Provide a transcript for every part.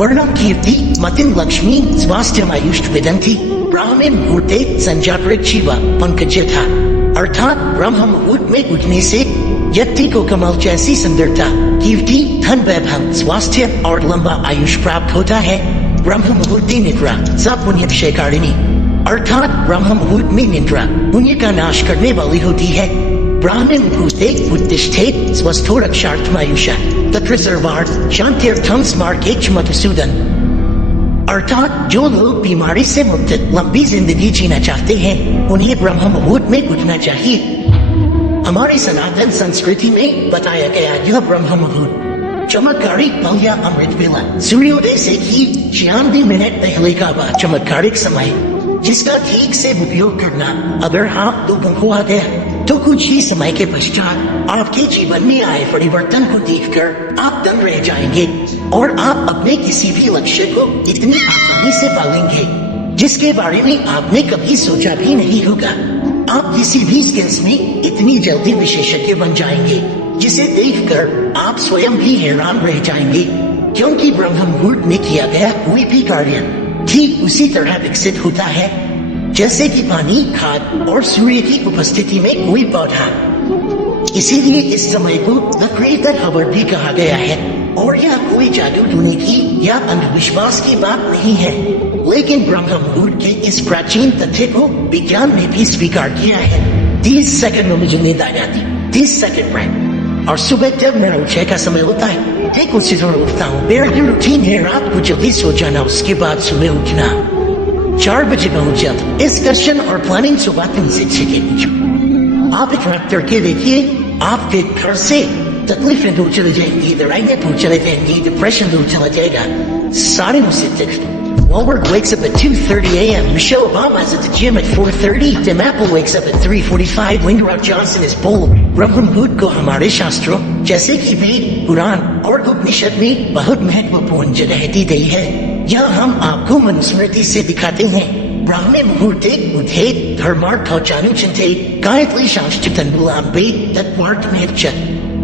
वर्णम कीर्ति मतिन लक्ष्मी स्वास्थ्यमायुष्ट विदंती ब्राह्मे मुहूर्ते संजागृत शिवा पंकज था। अर्थात ब्रह्म मुहूर्त में उठने से व्यक्ति को कमल जैसी सुंदरता, कीर्ति, धन, वैभव, स्वास्थ्य और लंबा आयुष प्राप्त होता है। ब्रह्म मुहूर्ते निद्रा स पुण्य क्षयकारिणी, अर्थात ब्रह्म मुहूर्त में निद्रा पुण्य का नाश करने वाली होती है। ब्राह्मे मुहूर्ते उत्तिष्ठेत् स्वस्थो रक्षार्थमायुषा तत्र सर्वार्थ शांत्यर्थम स्मारकेत् मधुसूदन, अर्थात जो लोग बीमारी से मुक्त लंबी जिंदगी जीना चाहते हैं उन्हें ब्रह्म मुहूर्त में उठना चाहिए। हमारी सनातन संस्कृति में बताया गया यह ब्रह्म मुहूर्त चमत्कारिक पल या अमृत वेला सूर्योदय से ही 96 मिनट पहले का वह चमत्कारिक समय, जिसका ठीक से उपयोग करना अगर आप लोगों को आ गया तो कुछ ही समय के पश्चात आपके जीवन में आए परिवर्तन को देखकर आप दंग रह जाएंगे और आप अपने किसी भी लक्ष्य को इतनी आसानी से पालेंगे जिसके बारे में आपने कभी सोचा भी नहीं होगा। आप किसी भी स्किल्स में इतनी जल्दी विशेषज्ञ बन जाएंगे जिसे देखकर आप स्वयं भी हैरान रह जाएंगे, क्योंकि ब्रह्म मुहूर्त में किया गया कोई भी कार्य ठीक उसी तरह विकसित होता है जैसे कि पानी, खाद और सूर्य की उपस्थिति में कोई पौधा। इसीलिए इस समय को द ग्रेटर हवर भी कहा गया है और यह कोई जादू टोने की या अंधविश्वास की बात नहीं है, लेकिन ब्रह्म मुहूर्त के इस प्राचीन तथ्य को विज्ञान ने भी स्वीकार किया है। 30 सेकंड में मुझे नींद आ जाती, 30 सेकंड में, और सुबह जब मेरा उठने का समय होता है ठीक उसी तरह उठता हूँ। मेरा जो रूटीन है रात को जल्दी सो जाना, उसके बाद सुबह उठना 4 बजे पहुंच जाता। इस क्वेश्चन और प्लानिंग सुबह 3 से 6 के बीच आप एक करके देखिए, आपके घर से तकलीफें दूर चले जाएंगी, दवाइयां दूर चले जाएंगी, डिप्रेशन दूर चला जाएगा, सारे मुझसे। Wahlberg wakes up at 2:30 a.m. Michelle Obama's at the gym at 4:30. Tim Apple wakes up at 3:45. Linda Johnson is bold. ब्रह्म मुहूर्त को हमारे शास्त्रों जैसे कि वेद, पुराण और उपनिषद में बहुत महत्वपूर्ण जगह दी गई है। यह हम आपको मनुस्मृति से दिखाते हैं। ब्राह्मे मुहूर्ते उठे धर्मार्थानुचिंते गायत्री शास्त्र तंडुलाम्बे तत्वार्थमेच्च,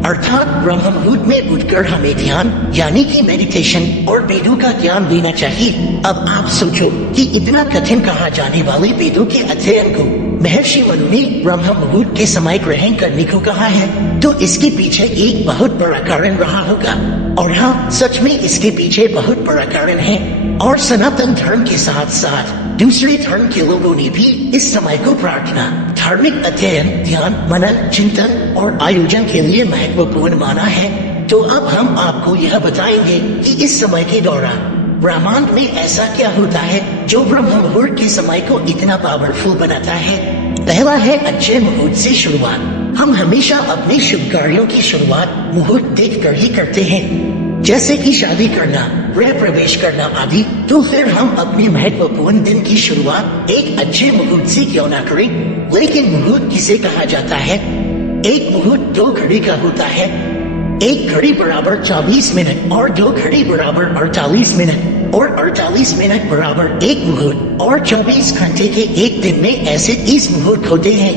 अर्थात ब्रह्म मुहूर्त में उठकर हमें ध्यान यानी कि मेडिटेशन और वेदों का ज्ञान लेना चाहिए। अब आप सोचो कि इतना कठिन कहा जाने वाले वेदों के अध्ययन को महर्षि मनु ने ब्रह्म मुहूर्त के समय ग्रहण करने को कहा है, तो इसके पीछे एक बहुत बड़ा कारण रहा होगा। और हाँ, सच में इसके पीछे बहुत बड़ा कारण है। और सनातन धर्म के साथ साथ दूसरे धर्म के लोगों ने भी इस समय को प्रार्थना, धार्मिक अध्ययन, ध्यान, मनन, चिंतन और आयोजन के लिए महत्वपूर्ण माना है। तो अब हम आपको यह बताएंगे कि इस समय के दौरान ब्रह्मांड में ऐसा क्या होता है जो ब्रह्म मुहूर्त के समय को इतना पावरफुल बनाता है। पहला है अच्छे मुहूर्त से शुरुआत। हम हमेशा अपने शुभ कार्यों की शुरुआत मुहूर्त देखकर ही करते हैं, जैसे कि शादी करना, गृह प्रवेश करना आदि। तो फिर हम अपने महत्वपूर्ण दिन की शुरुआत एक अच्छे मुहूर्त से क्यों ना करें। लेकिन मुहूर्त किसे कहा जाता है? एक मुहूर्त 2 घड़ी का होता है। 1 घड़ी बराबर 24 मिनट और 2 घड़ी बराबर 48 मिनट और 48 मिनट बराबर 1 मुहूर्त और 24 घंटे के एक दिन में ऐसे 30 मुहूर्त होते हैं,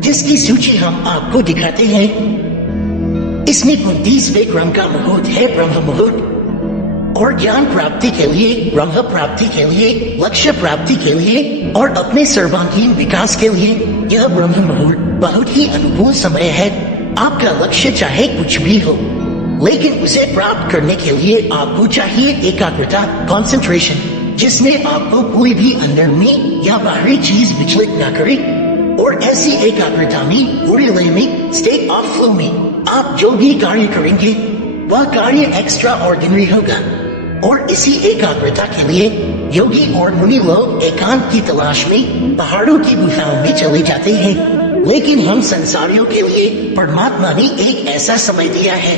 जिसकी सूची हम आपको दिखाते हैं। इसमें 29वें क्रम का मुहूर्त है ब्रह्म मुहूर्त, और ज्ञान प्राप्ति के लिए, ब्रह्म प्राप्ति के लिए, लक्ष्य प्राप्ति के लिए और अपने सर्वांगीण विकास के लिए यह ब्रह्म मुहूर्त बहुत ही अनुकूल समय है। आपका लक्ष्य चाहे कुछ भी हो, लेकिन उसे प्राप्त करने के लिए आपको चाहिए एकाग्रता, कंसंट्रेशन, जिसमें आपको कोई भी अंदरूनी या बाहरी चीज विचलित न करे। और ऐसी एकाग्रता में, पूरे लय में, स्टेट ऑफ फ्लो में आप जो भी कार्य करेंगे वह कार्य एक्स्ट्रा ऑर्डिनरी होगा। और इसी एकाग्रता के लिए योगी और मुनि लोग एकांत की तलाश में पहाड़ों की गुफाओं में चले जाते हैं। लेकिन हम संसारियों के लिए परमात्मा ने एक ऐसा समय दिया है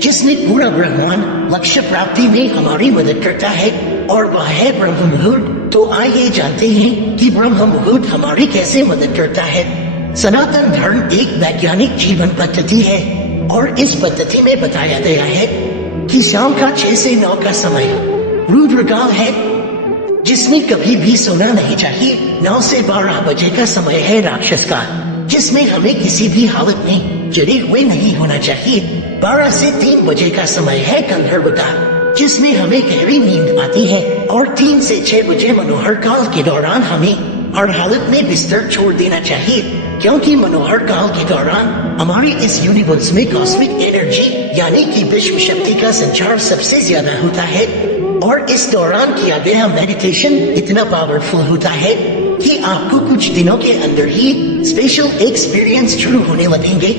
जिसने पूरा ब्रह्मांड लक्ष्य प्राप्ति में हमारी मदद करता है, और वह है ब्रह्म मुहूर्त। तो आइए जानते हैं कि ब्रह्म मुहूर्त हमारी कैसे मदद करता है। सनातन धर्म एक वैज्ञानिक जीवन पद्धति है और इस पद्धति में बताया गया है कि शाम का 6 से 9 का समय रुद्रकाल है, जिसमें कभी भी सोना नहीं चाहिए। 9 से 12 बजे का समय है राक्षस का, जिसमें हमें किसी भी हालत में जड़े हुए नहीं होना चाहिए। 12 से 3 बजे का समय है गंधर्व का, जिसमें हमें गहरी नींद आती है और 3 से 6 बजे मनोहर काल के दौरान हमें हर हालत में बिस्तर छोड़ देना चाहिए, क्योंकि मनोहर काल के दौरान हमारे इस यूनिवर्स में कॉस्मिक एनर्जी यानी कि विश्व शक्ति का संचार सबसे ज्यादा होता है। और इस दौरान किया गया मेडिटेशन इतना पावरफुल होता है कि आपको कुछ दिनों के अंदर ही स्पेशल एक्सपीरियंस शुरू होने लगेंगे।